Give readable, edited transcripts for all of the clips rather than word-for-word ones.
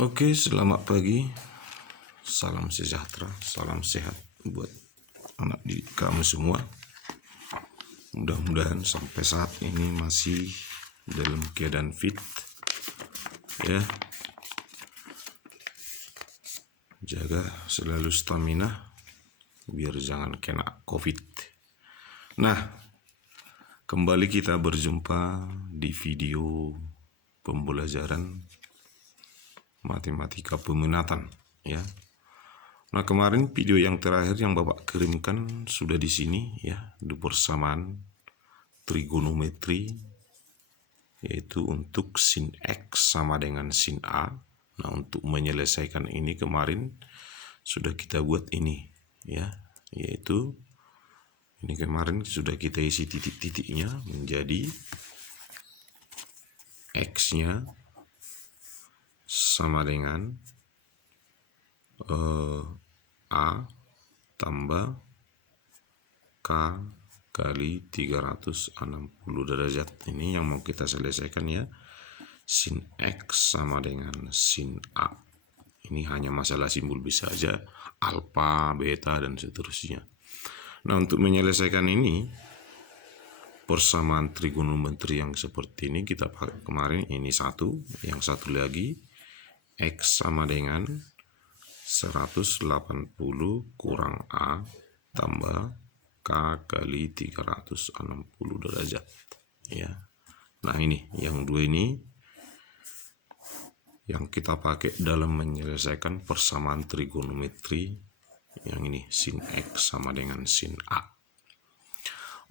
Oke, selamat pagi. Salam sejahtera, salam sehat buat anak didik kamu semua. Mudah-mudahan sampai saat ini masih dalam keadaan fit, ya. Jaga selalu stamina biar jangan kena COVID. Nah, kembali kita berjumpa di video pembelajaran matematika peminatan, ya. Nah, kemarin video yang terakhir yang Bapak kirimkan sudah di sini, ya, di persamaan trigonometri, yaitu untuk sin X sama dengan sin A. Nah, untuk menyelesaikan ini kemarin sudah kita buat ini, ya, yaitu ini kemarin sudah kita isi titik-titiknya menjadi X-nya sama dengan A tambah K kali 360 derajat. Ini yang mau kita selesaikan, ya. Sin X sama dengan sin A. Ini hanya masalah simbol, bisa aja alfa, beta, dan seterusnya. Nah, untuk menyelesaikan ini persamaan trigonometri yang seperti ini kita pakai kemarin, ini satu, yang satu lagi X sama dengan 180 kurang A tambah K kali 360 derajat, ya. Nah, ini yang dua ini yang kita pakai dalam menyelesaikan persamaan trigonometri yang ini, sin X sama dengan sin A.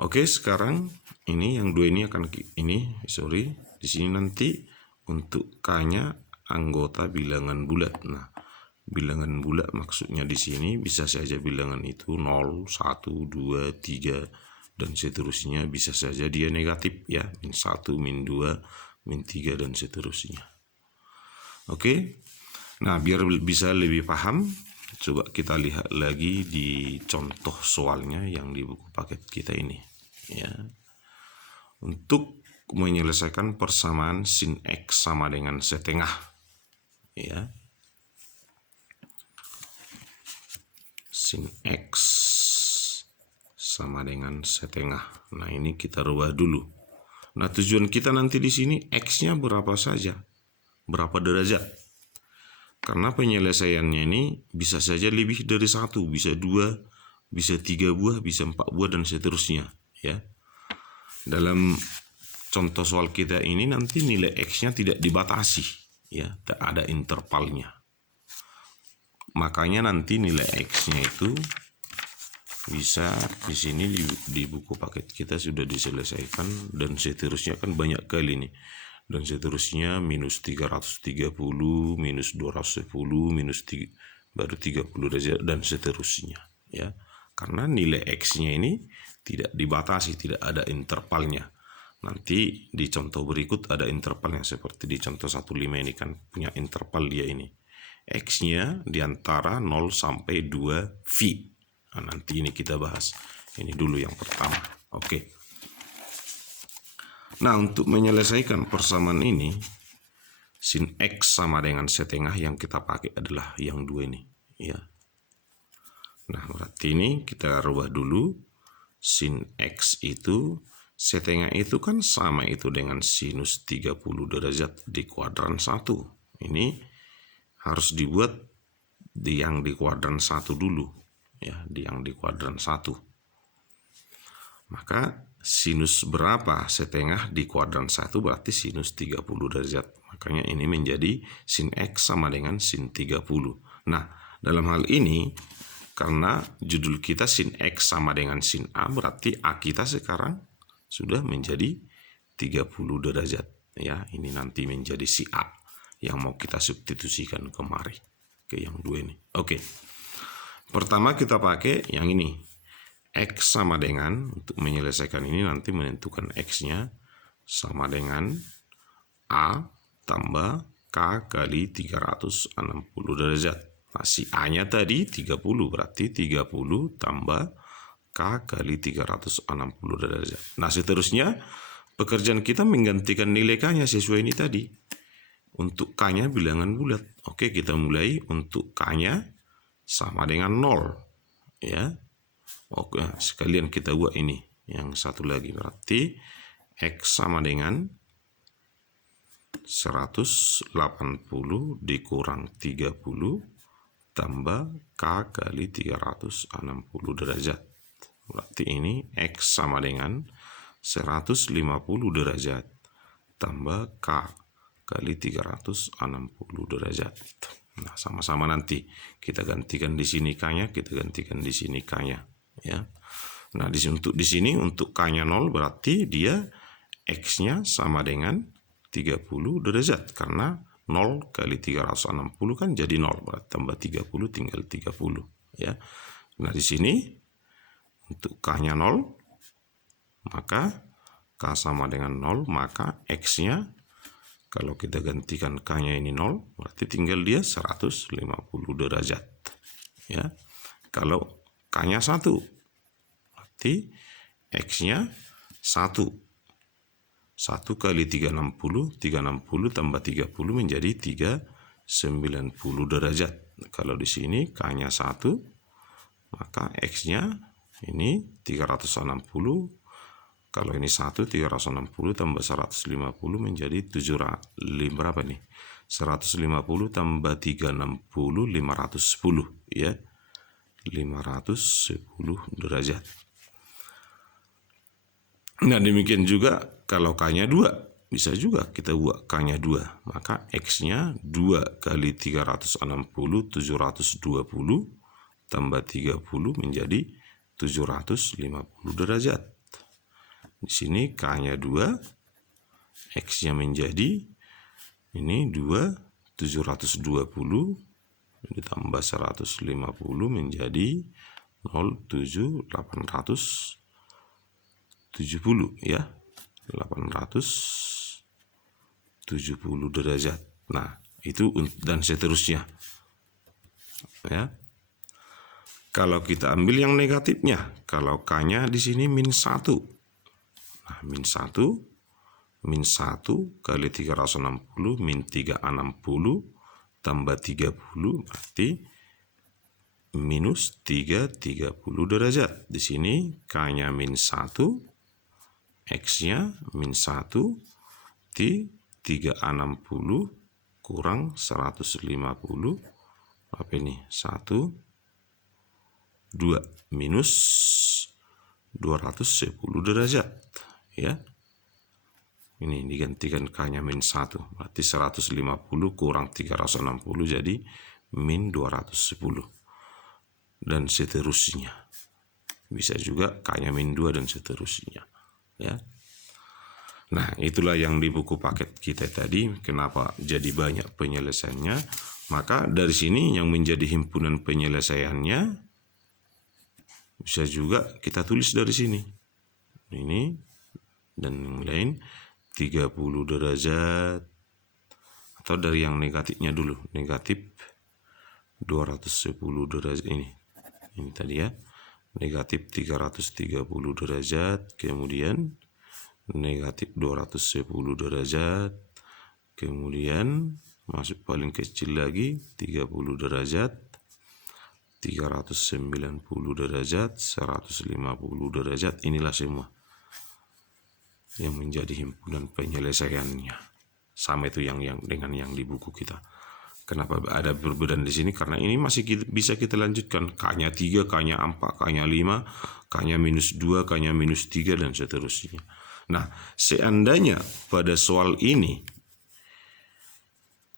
Oke, sekarang ini yang dua ini akan di sini nanti untuk K-nya anggota bilangan bulat. Nah, bilangan bulat maksudnya di sini bisa saja bilangan itu 0, 1, 2, 3 dan seterusnya, bisa saja dia negatif, ya, min 1, min 2, min 3 dan seterusnya. Oke. Nah, biar bisa lebih paham, coba kita lihat lagi di contoh soalnya yang di buku paket kita ini, ya. Untuk menyelesaikan persamaan sin X sama dengan setengah, ya. Sin X sama dengan setengah. Nah, ini kita rubah dulu. Nah, tujuan kita nanti di sini X-nya berapa saja, berapa derajat. Karena penyelesaiannya ini bisa saja lebih dari satu, bisa 2, bisa 3 buah, bisa 4 buah, dan seterusnya, ya. Dalam contoh soal kita ini nanti nilai X-nya tidak dibatasi, ya, tak ada intervalnya. Makanya nanti nilai X-nya itu bisa di sini di buku paket kita sudah diselesaikan, dan seterusnya kan banyak kali nih. Dan seterusnya minus 330, minus 210, minus 3, baru 30 derajat, dan seterusnya, ya. Karena nilai X-nya ini tidak dibatasi, tidak ada intervalnya. Nanti di contoh berikut ada intervalnya, seperti di contoh 15 ini kan punya interval dia ini. X-nya diantara 0 sampai 2 V. Nah, nanti ini kita bahas. Ini dulu yang pertama. Oke. Nah, untuk menyelesaikan persamaan ini, sin X sama dengan setengah yang kita pakai adalah yang dua ini, ya. Nah, berarti ini kita rubah dulu. Sin X itu, setengah itu kan sama itu dengan sinus 30 derajat di kuadran 1. Ini harus dibuat yang di kuadran 1 dulu, ya, yang di kuadran 1. Maka sinus berapa setengah di kuadran 1 berarti sinus 30 derajat. Makanya ini menjadi sin X sama dengan sin 30. Nah, dalam hal ini karena judul kita sin X sama dengan sin A, berarti A kita sekarang sudah menjadi 30 derajat, ya. Ini nanti menjadi si A yang mau kita substitusikan kemari ke yang dua ini. Oke. Pertama kita pakai yang ini. X sama dengan, untuk menyelesaikan ini nanti menentukan X-nya sama dengan A tambah K kali 360 derajat. Nah, si A-nya tadi 30, berarti 30 tambah K kali 360 derajat. Nah, seterusnya pekerjaan kita menggantikan nilai K-nya sesuai ini tadi. untuk K-nya bilangan bulat. Oke, kita mulai. Untuk K-nya sama dengan 0. Ya. Oke, sekalian kita buat ini. Yang satu lagi berarti X sama dengan 180 dikurang 30 tambah K kali 360 derajat. Berarti ini X sama dengan 150 derajat tambah K kali 360 derajat. Nah, sama-sama nanti kita gantikan di sini K-nya, kita gantikan di sini K-nya, ya. Nah, untuk di sini untuk K-nya 0 berarti dia X-nya sama dengan 30 derajat karena 0 kali 360 kan jadi 0, berarti tambah 30 tinggal 30, ya. Nah, di sini untuk K-nya 0, maka K sama dengan 0, maka X-nya kalau kita gantikan K-nya ini 0, berarti tinggal dia 150 derajat. Ya. Kalau K-nya 1, berarti X-nya 1. 1 kali 360, 360 tambah 30 menjadi 390 derajat. Kalau di sini K-nya 1, maka X-nya ini 360. Kalau ini 1, 360 tambah 150 menjadi 7, berapa nih? 150 tambah 360, 510, ya. 510 derajat. Nah, demikian juga kalau K-nya 2, bisa juga kita buat K-nya 2. Maka X-nya 2 kali 360, 720 tambah 30 menjadi 750 derajat. Di sini K-nya 2, X-nya menjadi ini 2, 720 ditambah 150 menjadi 0,7870, ya. 870 derajat. Nah, itu dan seterusnya. Ya. Kalau kita ambil yang negatifnya, kalau K-nya di sini min 1. Nah, min 1 kali 360 min 360 tambah 30 berarti minus 330 derajat. Di sini K-nya min 1, X-nya min 1, T 360 kurang 150, apa ini? 1, 2, minus 210 derajat, ya. Ini digantikan K-nya min 1, berarti 150 kurang 360 jadi min 210. Dan seterusnya. Bisa juga K-nya min 2 dan seterusnya, ya. Nah, itulah yang di buku paket kita tadi. Kenapa jadi banyak penyelesaiannya? Maka dari sini yang menjadi himpunan penyelesaiannya bisa juga kita tulis dari sini. Ini dan yang lain 30 derajat, atau dari yang negatifnya dulu, negatif 210 derajat ini tadi, ya. Negatif 330 derajat, kemudian negatif 210 derajat, kemudian masuk paling kecil lagi 30 derajat, 390 derajat, 150 derajat. Inilah semua yang menjadi himpunan penyelesaiannya. Sama itu yang dengan yang di buku kita. Kenapa ada perbedaan di sini? Karena ini masih bisa kita lanjutkan. K-nya 3, K-nya 4, K-nya 5, K-nya minus 2, K-nya minus 3, dan seterusnya. Nah, seandainya pada soal ini,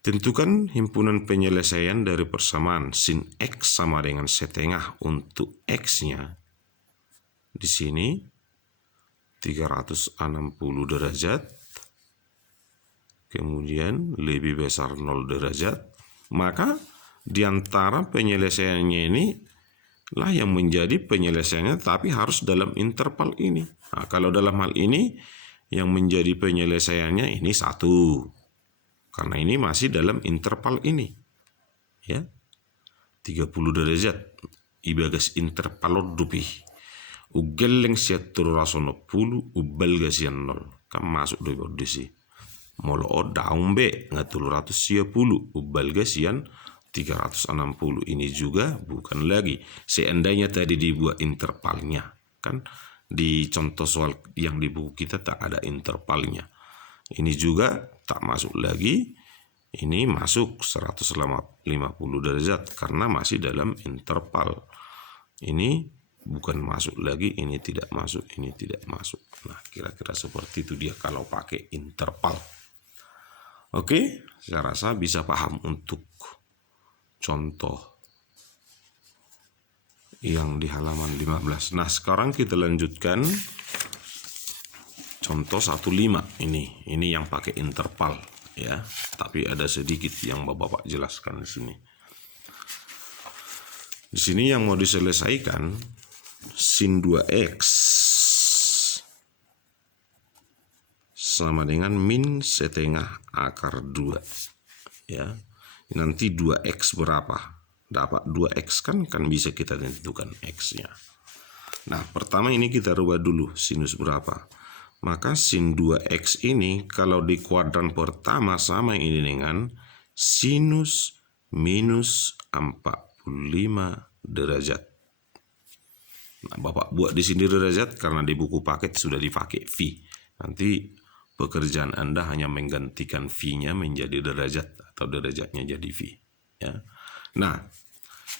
tentukan himpunan penyelesaian dari persamaan sin X sama dengan setengah untuk X-nya. Di sini 360 derajat, kemudian lebih besar 0 derajat, maka di antara penyelesaiannya ini lah yang menjadi penyelesaiannya, tapi harus dalam interval ini. Nah, kalau dalam hal ini yang menjadi penyelesaiannya ini 1, karena ini masih dalam interval ini, ya. 30 derajat ibagas interval dupi ugeleng siatur rasono pulu ubal gasian 0 kan masuk do kondisi. molo o daun B ngatul 110 ubalga sian 360. Ini juga bukan lagi. Seandainya tadi dibuat intervalnya, kan di contoh soal yang di buku kita tak ada intervalnya. Ini juga tak masuk lagi. Ini masuk 150 derajat karena masih dalam interval. Ini bukan masuk lagi, ini tidak masuk, ini tidak masuk. Nah, kira-kira seperti itu dia kalau pakai interval. Oke, saya rasa bisa paham untuk contoh yang di halaman 15. Nah, sekarang kita lanjutkan contoh 15 ini. Ini yang pakai interval ya, tapi ada sedikit yang Bapak jelaskan di sini. Di sini yang mau diselesaikan sin 2x sama dengan min setengah akar 2 ya. Nanti 2x berapa? Dapat 2x kan bisa kita tentukan x-nya. Nah, pertama ini kita rubah dulu sinus berapa. Maka sin 2x ini kalau di kuadran pertama sama ini dengan sinus minus 45 derajat. Nah, Bapak buat di sini derajat karena di buku paket sudah dipakai V. Nanti pekerjaan Anda hanya menggantikan V-nya menjadi derajat atau derajatnya jadi V. Ya. Nah,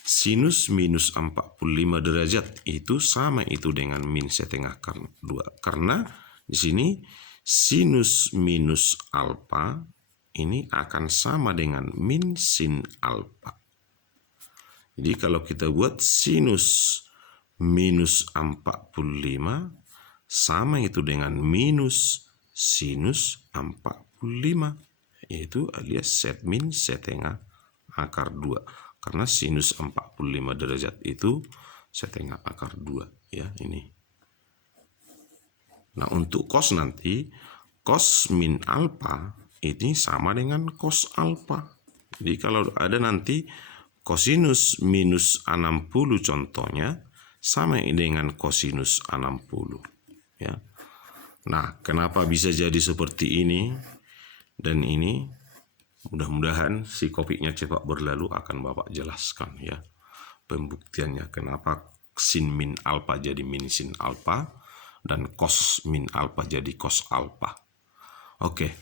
sinus minus 45 derajat itu sama itu dengan min setengah akar 2. Karena di sini sinus minus alfa ini akan sama dengan min sin alfa. Jadi kalau kita buat sinus minus 45 sama itu dengan minus sinus 45, yaitu alias set min setengah akar 2. Karena sinus 45 derajat itu setengah akar 2 ya ini. Nah, untuk cos nanti cos min alfa ini sama dengan cos alfa. Jadi kalau ada nanti kosinus minus 60 contohnya sama dengan kosinus 60 ya. Nah, kenapa bisa jadi seperti ini dan ini? Mudah-mudahan si kopiknya cepat berlalu akan Bapak jelaskan ya pembuktiannya kenapa sin min alfa jadi min sin alfa dan cos min alfa jadi cos alfa. Oke.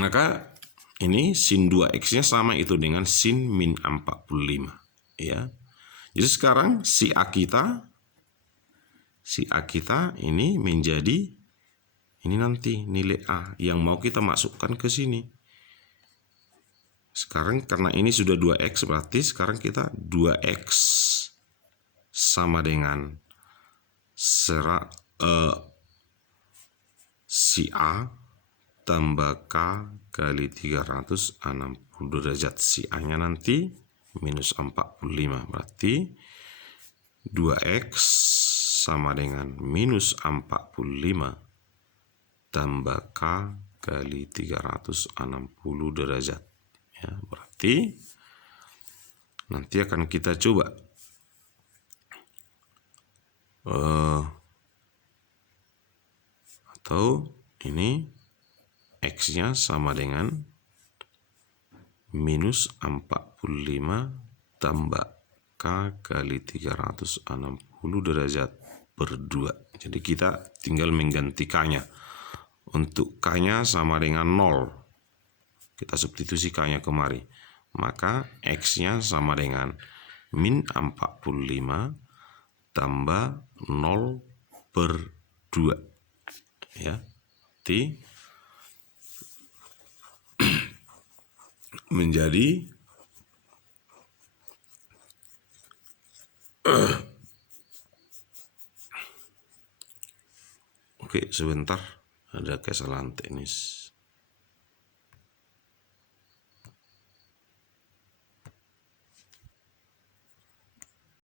Maka ini sin 2x-nya sama itu dengan sin min 45 ya. Jadi sekarang si A kita ini menjadi ini nanti nilai A yang mau kita masukkan ke sini. Sekarang karena ini sudah 2x berarti sekarang kita 2x sama dengan si A tambah K kali 360 derajat. Si A-nya nanti minus 45. Berarti 2x sama dengan minus 45 tambah K kali 360 derajat. Ya, berarti nanti akan kita coba atau ini X-nya sama dengan minus 45 tambah K kali 360 derajat per 2. Jadi kita tinggal mengganti K-nya. Untuk K-nya sama dengan 0. Kita substitusi K-nya kemari. Maka X-nya sama dengan min 45 tambah 0 per 2. Ya. T menjadi oke, sebentar ada kesalahan teknis.